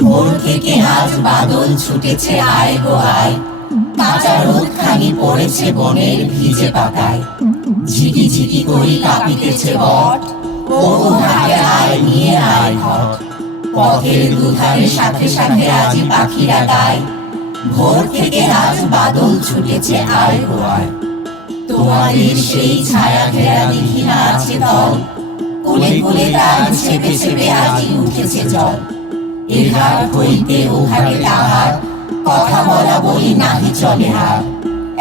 ভোর থেকে আজ বাদল ছুটেছে আয় গো আয়। কাঁচা রোদ খানি পড়েছে বনের ভিজে পাতায়। ঝিকি ঝিকি করি কাঁপিতেছে বট। ও ঘাটে আয়, নিয়ে আয় ঘট। পথের দুধারে সাথে সাথে আজি পাখিরা গায়। ভোর থেকে আজ বাদল ছুটেছে আয় গো আয়। তোমাদের সেই ছায়া ঘেরা দেখি না আছে দল। কোলে কোলে তার ছেপে ছেপে আজি উঠেছে জল। এঘাট হইতে ওঘাটে তাহার কথা বলা বলি নাহি চলে হার।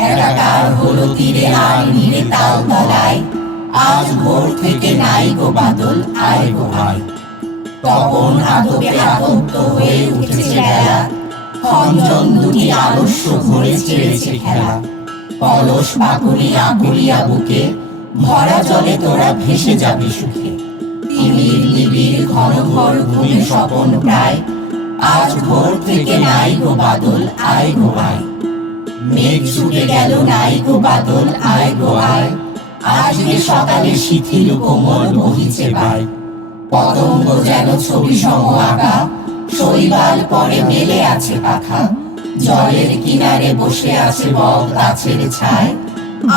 একাকার হলো তীরে আর নীরে তাল তলায়। আজ ভোর থেকে নাই গো বাদল, আয় গো আয় তখন আতপে আতপ্ত হয়ে উঠেছে বেলা খঞ্জন দুটি আলস্য ঘুরে ছেড়েছে খেলা। কলস পাকুড়ি আকুড়িয়া বুকে, ভরা জলে তোরা ভেসে যাবি সুখে। তিমির নিবিড় ঘন ঘর ঘুমে স্বপন প্রায় আজ ভোর থেকে নাই গো বাদল আয় গো আয় মেঘ ছুটে গেল নাই গো বাদল আয় গো আয় আজকে সকালে শিথিল কোমল বহিছে বাই পতঙ্গ যেন ছবি সম আঁকা শৈবাল পরে মেলে আছে পাখা জলের কিনারে বসে আছে বক গাছের ছায়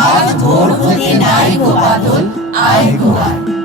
আজ ভোর হতে নাই গো বাদল, আয় গো আয়।